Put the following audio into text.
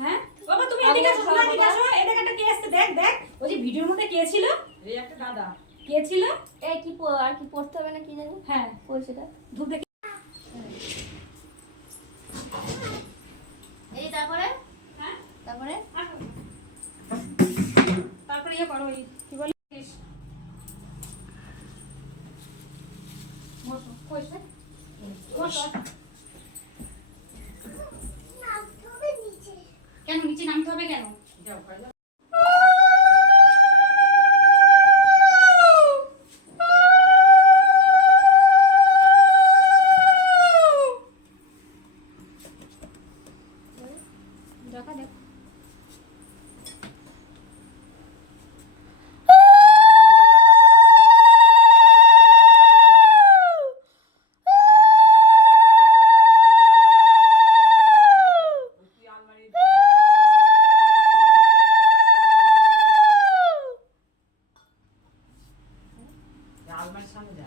হ্যাঁ বাবা তুমি এদিকে আসো, তোমরা এদিকে আসো। এদিকে একটা কে আসছে, দেখ দেখ। ওই যে ভিডিওর মধ্যে কে ছিল? এই একটা দাদা। কে ছিল? এই কি আর কি পড়তে হবে না কি জানি? হ্যাঁ পয়সাটা ধূপ দেখি। এই তারপরে হ্যাঁ তারপরে আসো। তারপরে ইয়ে করো, ওই কি বলিস, বসো কইছে বসো। কেন নিচে নামতে হবে কেন? যাও খাই যাও। দেখা দেখ। তুই আলমারি আলমারির সামনে যা।